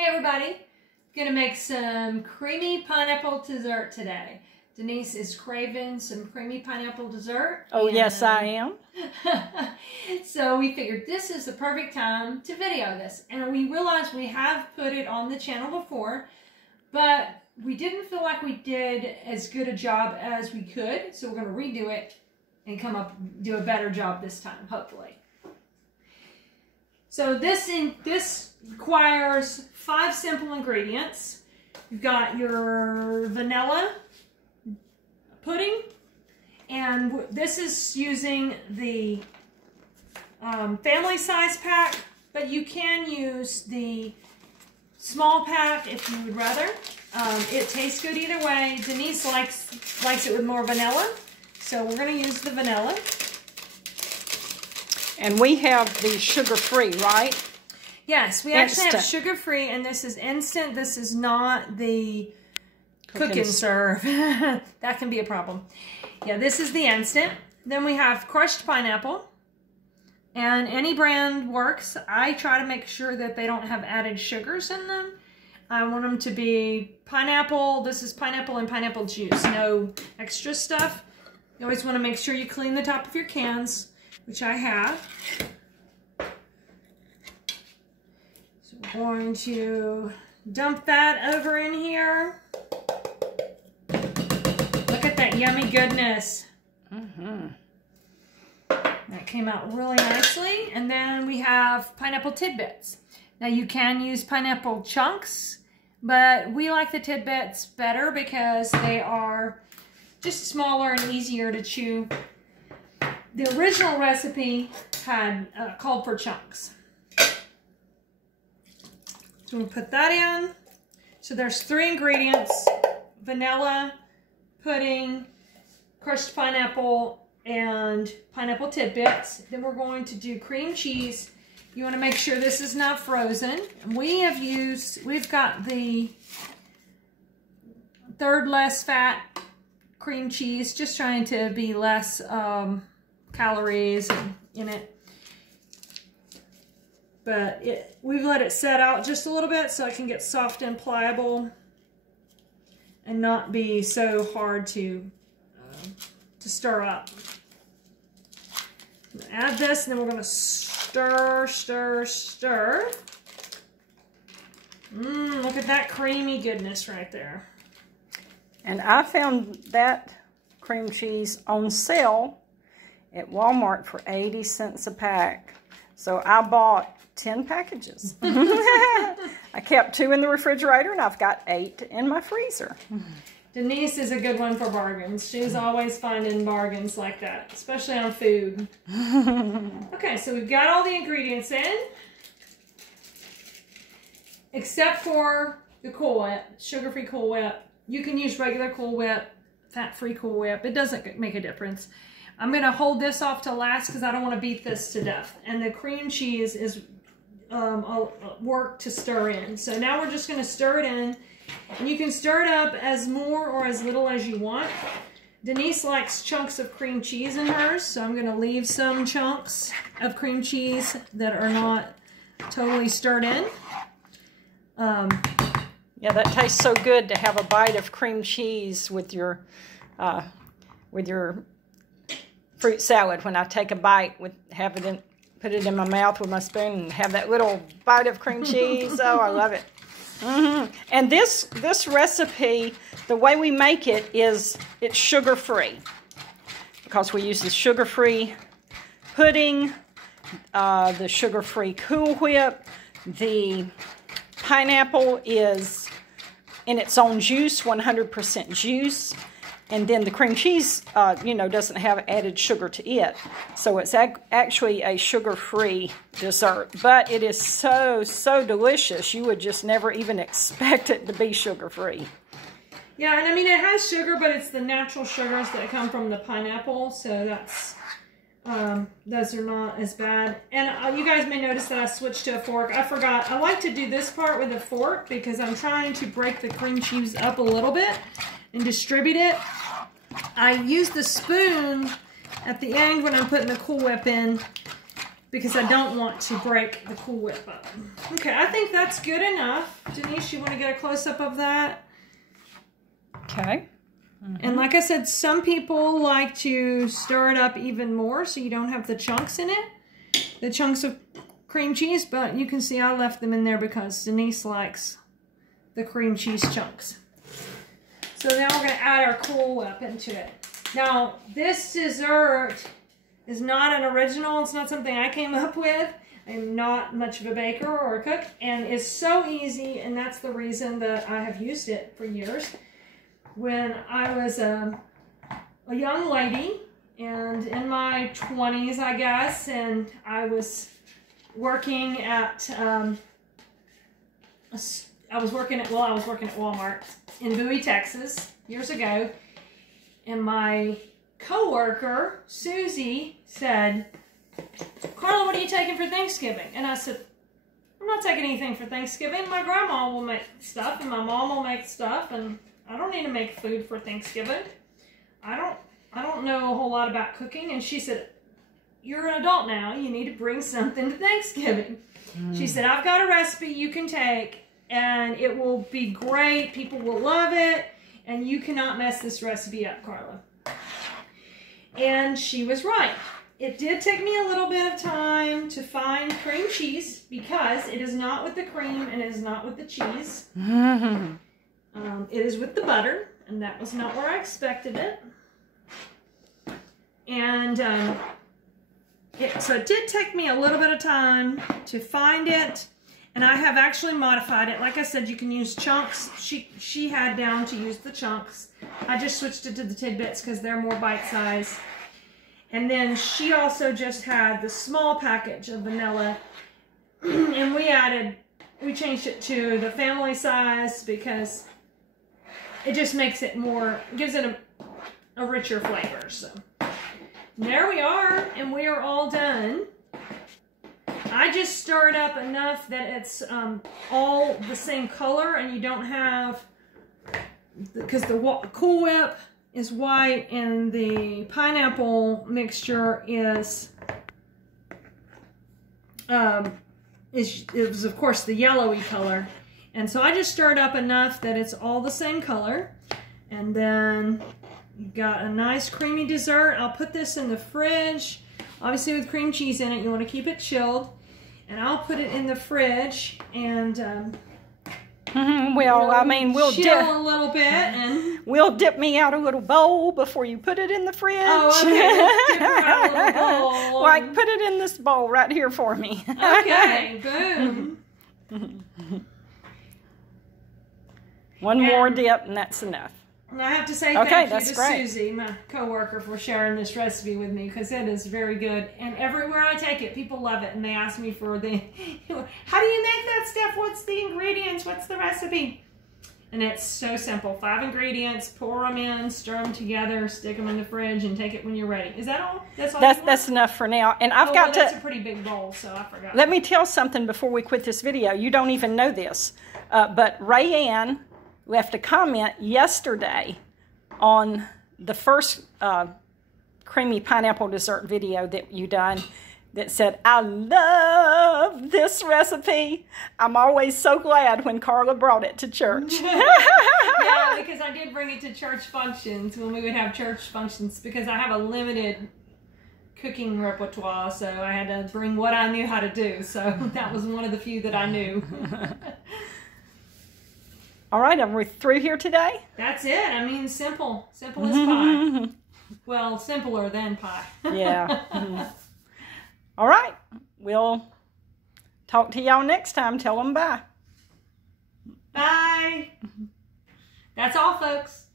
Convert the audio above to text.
Hey everybody, gonna make some creamy pineapple dessert today. Denise is craving some creamy pineapple dessert. Oh, yes, I am. So we figured this is the perfect time to video this. And we realized we have put it on the channel before, but we didn't feel like we did as good a job as we could. So we're gonna redo it and do a better job this time, hopefully. So this requires 5 simple ingredients. You've got your vanilla pudding, and this is using the family size pack, but you can use the small pack if you would rather. It tastes good either way. Denise likes it with more vanilla, so we're going to use the vanilla. And we have the sugar-free, right? Yes, we actually have sugar-free, and this is instant. This is not the cook and serve. That can be a problem. Yeah, this is the instant. Then we have crushed pineapple, and any brand works. I try to make sure that they don't have added sugars in them. I want them to be pineapple. This is pineapple and pineapple juice, no extra stuff. You always want to make sure you clean the top of your cans, which I have. So we're going to dump that over in here. Look at that yummy goodness. That came out really nicely. And then we have pineapple tidbits. Now you can use pineapple chunks, but we like the tidbits better because they are just smaller and easier to chew. The original recipe had called for chunks. So we'll put that in. So there's 3 ingredients: vanilla, pudding, crushed pineapple, and pineapple tidbits. Then we're going to do cream cheese. You want to make sure this is not frozen. We've got the 3rd less fat cream cheese, just trying to be less calories in it. But we've let it set out just a little bit so it can get soft and pliable and not be so hard to stir up. I'm gonna add this, and then we're gonna stir, stir, stir. Look at that creamy goodness right there. And I found that cream cheese on sale at Walmart for 80 cents a pack. So I bought 10 packages. I kept 2 in the refrigerator, and I've got 8 in my freezer. Denise is a good one for bargains. She's always finding bargains like that, especially on food. Okay, so we've got all the ingredients in, except for the Cool Whip, sugar-free Cool Whip. You can use regular Cool Whip, fat-free Cool Whip. It doesn't make a difference. I'm going to hold this off to last because I don't want to beat this to death. And the cream cheese is work to stir in. So now we're just going to stir it in. And you can stir it up as more or as little as you want. Denise likes chunks of cream cheese in hers, so I'm going to leave some chunks of cream cheese that are not totally stirred in. Yeah, that tastes so good to have a bite of cream cheese with your fruit salad. When I take a bite, put it in my mouth with my spoon and have that little bite of cream cheese. Oh, I love it. And this recipe, the way we make it is it's sugar-free, because we use the sugar-free pudding, the sugar-free Cool Whip. The pineapple is in its own juice, 100% juice. And then the cream cheese, doesn't have added sugar to it. So it's actually a sugar-free dessert. But it is so, so delicious. You would just never even expect it to be sugar-free. Yeah, and I mean, it has sugar, but it's the natural sugars that come from the pineapple. So those are not as bad. And you guys may notice that I switched to a fork. I forgot. I like to do this part with a fork because I'm trying to break the cream cheese up a little bit and distribute it. I use the spoon at the end when I'm putting the Cool Whip in because I don't want to break the Cool Whip up. Okay, I think that's good enough. Denise, you want to get a close-up of that? Okay. And like I said, some people like to stir it up even more so you don't have the chunks in it. The chunks of cream cheese, but you can see I left them in there because Denise likes the cream cheese chunks. So now we're going to add our Cool Whip into it. Now, this dessert is not an original. It's not something I came up with. I'm not much of a baker or a cook, and it's so easy, and that's the reason that I have used it for years. When I was a young lady, and in my 20s, I guess, and I was working at, I was working at Walmart in Bowie, Texas, years ago, and my coworker, Susie, said, "Carla, what are you taking for Thanksgiving?" And I said, "I'm not taking anything for Thanksgiving. My grandma will make stuff, and my mom will make stuff, and I don't need to make food for Thanksgiving. I don't know a whole lot about cooking." And she said, "You're an adult now. You need to bring something to Thanksgiving." She said, "I've got a recipe you can take, and it will be great. People will love it, and you cannot mess this recipe up, Carla." And she was right. It did take me a little bit of time to find cream cheese because it is not with the cream and it is not with the cheese. It is with the butter, and that was not where I expected it. And so it did take me a little bit of time to find it, and I have actually modified it. Like I said, you can use chunks. She had down to use the chunks. I just switched it to the tidbits because they're more bite-sized. And then she also just had the small package of vanilla, and we changed it to the family size because it just makes it more, gives it a richer flavor. So there we are, and we are all done. I just stirred up enough that it's all the same color, and you don't have, because the Cool Whip is white and the pineapple mixture is of course the yellowy color. And so I just stirred up enough that it's all the same color. And then you got a nice creamy dessert. I'll put this in the fridge. Obviously with cream cheese in it, you want to keep it chilled. And I'll put it in the fridge and well, I mean, we'll chill a little bit, and we'll dip me out a little bowl before you put it in the fridge. Oh, okay. Dip her out a little bowl. Like, put it in this bowl right here for me. Okay, boom. One more dip, and that's enough. And I have to say thank you to Susie, my coworker, for sharing this recipe with me, because it is very good. And everywhere I take it, people love it, and they ask me for the, how do you make that stuff? What's the ingredients? What's the recipe? And it's so simple. 5 ingredients, pour them in, stir them together, stick them in the fridge, and take it when you're ready. Is that all? That's enough for now. And I've got that's a pretty big bowl, so I forgot. Let me tell something before we quit this video. You don't even know this, but Rayanne left a comment yesterday on the first creamy pineapple dessert video that you done that said, "I love this recipe. I'm always so glad when Carla brought it to church." Yeah, because I did bring it to church functions when we would have church functions, because I have a limited cooking repertoire, so I had to bring what I knew how to do. So that was one of the few that I knew. All right, are we through here today? That's it. I mean, simple. Simple as pie. Well, simpler than pie. Yeah. All right. We'll talk to y'all next time. Tell them bye. Bye. That's all, folks.